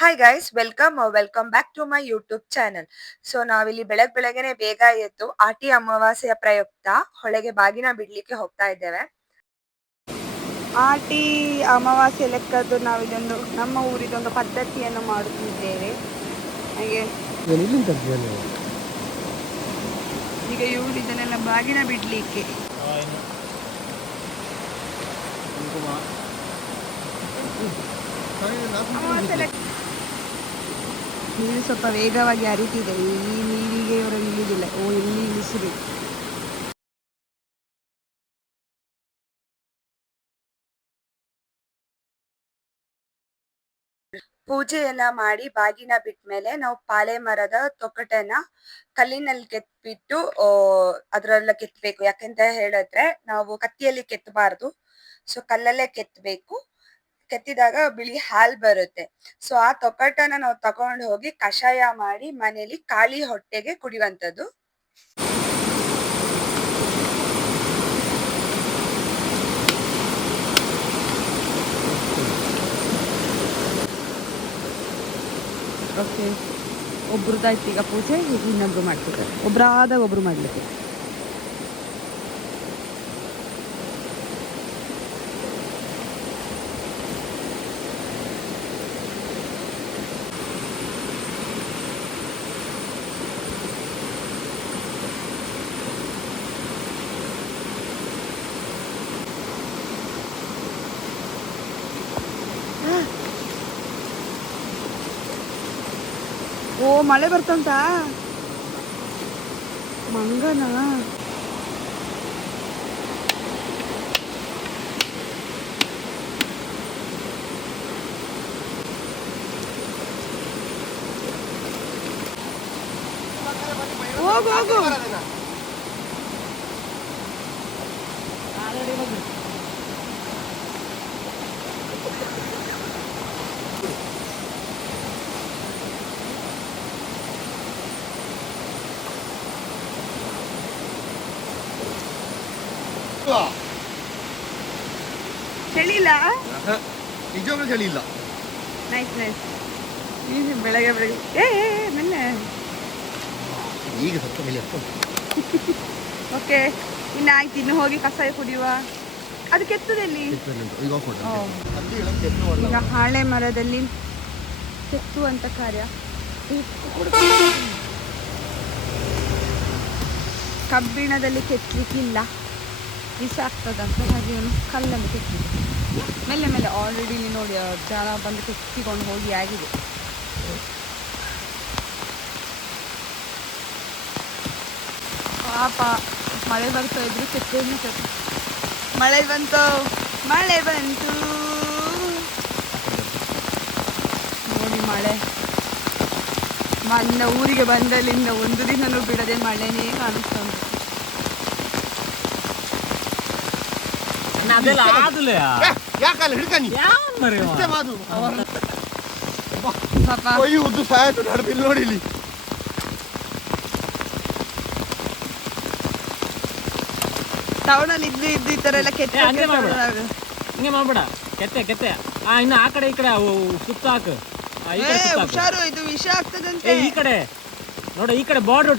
Hi guys welcome welcome back to my YouTube channel so ನಾವಿಲ್ಲಿ ಬೆಳಗ್ ಬೆಳಗ್ಗೆನೆ ಬೇಗ ಎದ್ದು ಆಟಿ ಅಮಾವಾಸ್ಯೆಯ ಪ್ರಯುಕ್ತ ಹೊಳೆಗೆ ಬಾಗಿನ ಬಿಡ್ಲಿಕ್ಕೆ ಹೋಗ್ತಾ ಇದ್ದೇವೆ. ಆಟಿ ಅಮಾವಾಸ್ಯೆ ಲೆಕ್ಕದ್ದು ನಾವಿದೊಂದು ನಮ್ಮ ಊರಿದೊಂದು ಪದ್ಧತಿಯನ್ನು ಮಾಡುತ್ತಿದ್ದೇವೆ. ಹಾಗೆ ಈಗ ಇವರು ಇದನ್ನೆಲ್ಲ ಬಾಗಿನ ಬಿಡ್ಲಿಕ್ಕೆ. ಅಮಾವಾಸ್ಯೆ ಲೆಕ್ಕ ನೀರು ಸ್ವಲ್ಪ ವೇಗವಾಗಿ ಹರಿತಿದೆ. ಈ ನೀರಿಗೆ ಇವರು ನಿಲ್ಲುವುದಿಲ್ಲ ಓ, ಇಲ್ಲಿ ಇಳಿಸಬೇಕು ಪೂಜೆ ಎಲ್ಲ ಮಾಡಿ ಬಾಗಿನ ಬಿಟ್ಟ ಮೇಲೆ ನಾವು ಪಾಲೆ ಮರದ ತೊಕಟನ ಕಲ್ಲಿನಲ್ಲಿ ಕೆತ್ಬಿಟ್ಟು ಅದ್ರಲ್ಲ ಕೆತ್ತಬೇಕು ಯಾಕೆಂತ ಹೇಳಿದ್ರೆ ನಾವು ಕತ್ತಿಯಲ್ಲಿ ಕೆತ್ತಬಾರ್ದು ಸೊ ಕಲ್ಲಲ್ಲೇ ಕೆತ್ತಬೇಕು ಕೆತ್ತಿದಾಗ ಬಿಳಿ ಹಾಲ್ ಬರುತ್ತೆ. ಸೊ ಆ ತೊಕಟನ ನಾವು ತಗೊಂಡು ಹೋಗಿ ಕಷಾಯ ಮಾಡಿ ಮನೇಲಿ ಖಾಲಿ ಹೊಟ್ಟೆಗೆ ಕುಡಿಯುವಂಥದ್ದು ಓಕೆ ಒಬ್ರದ್ದಾಯ್ತು ಈಗ ಪೂಜೆ ಇನ್ನೊಬ್ರು ಮಾಡ್ತಿದ್ದಾರೆ. ಒಬ್ರಾದ ಒಬ್ರು ಮಾಡ್ಲಿಕ್ಕೆ. ಓ ಮಳೆ ಬರ್ತಂತ? ಮಂಗನ? ಹೋಗು ಹೋಗು. ನಿಜವಾಗ್ಲೂ ಚಳಿ ಇಲ್ಲ ನೈಸ್ ನೈಸ್ ನೀನು ಬೆಳಗ್ಗೆ ಬೆಳಗ್ಗೆ. ಏ ಏ, ಏ, ಮೆಲ್ಲೆ. ಈಗ ಸ್ವಲ್ಪ ಮೇಲೆ ಓಕೆ ಇನ್ನು ಆಯ್ತು ಇನ್ನು ಹೋಗಿ ಕಷಾಯ ಕುಡಿಯುವ. ಅದು ಕೆತ್ತದಲ್ಲಿ ಈಗ ಆಫ್ ಮಾಡಿ ಓ. ಅಲ್ಲಿ ಹೇಳಕ್ಕೆ ಎತ್ತು ಮಾಡಲ್ಲ. ಈಗ ಹಾಳೆ ಮರದಲ್ಲಿ ಕೆತ್ತುವಂತ ಕಾರ್ಯ. ಕಬ್ಬಿಣದಲ್ಲಿ ಕೆತ್ತಲಿಕ್ಕಿಲ್ಲ ಆಗ್ತದಂತ ಹಾಗೆ ಇವನು ಕಲ್ಲನ್ನು ಕೆತ್ತಲಿಕ್ಕೆ ಮೇಲೆ ಮೇಲೆ ಆಲ್ರೆಡಿ ನೋಡಿ ಜನ ಬಂದು ಕೆತ್ತಿಕೊಂಡು ಹೋಗಿ ಆಗಿದೆ. ಪಾಪ, ಮಳೆ ಬರ್ತಾ ಇದ್ರು ಕೆತ್ತೇನು ಕೆತ್ತ ಮಳೆ ಬಂತು? ಮಳೆ ಬಂತು. ನೋಡಿ ಮಳೆ. ಮನ್ನ ಊರಿಗೆ ಬಂದಲ್ಲಿಂದ ಒಂದು ದಿನನೂ ಬಿಡದೆ ಮಳೆನೇ ಕಾಣಿಸ್ತಾ ಯಾಕಲ್ಲ ಹಿಡ್ಕನಿ ಕೊಯ್ಯಿ ಉದ್ದು ಸಾಯ್ತು ನಡ್ದು ಇಲ್ಲಿ ನೋಡಿ ಇಲ್ಲಿ. ಟೌನಲ್ಲಿ ಇದ್ದು ಇದ್ದು ಈ ಥರ ಎಲ್ಲ ಕೆತ್ತ ಹಂಗೆ ಮಾಡ್ಬೇಡ. ಹಿಂಗೆ ಮಾಡ್ಬೇಡ. ಕೆತ್ತೆ ಕೆತ್ತೆ. ಆ ಇನ್ನು ಆ ಕಡೆ ಈ ಕಡೆ ಸುತ್ತ ಹಾಕು ಹುಷಾರು ಇದು ವಿಷ ಆಗ್ತದಂತೆ. ಈ ಕಡೆ. ನೋಡ ಈ ಕಡೆ ಬಾರ್ಡರ್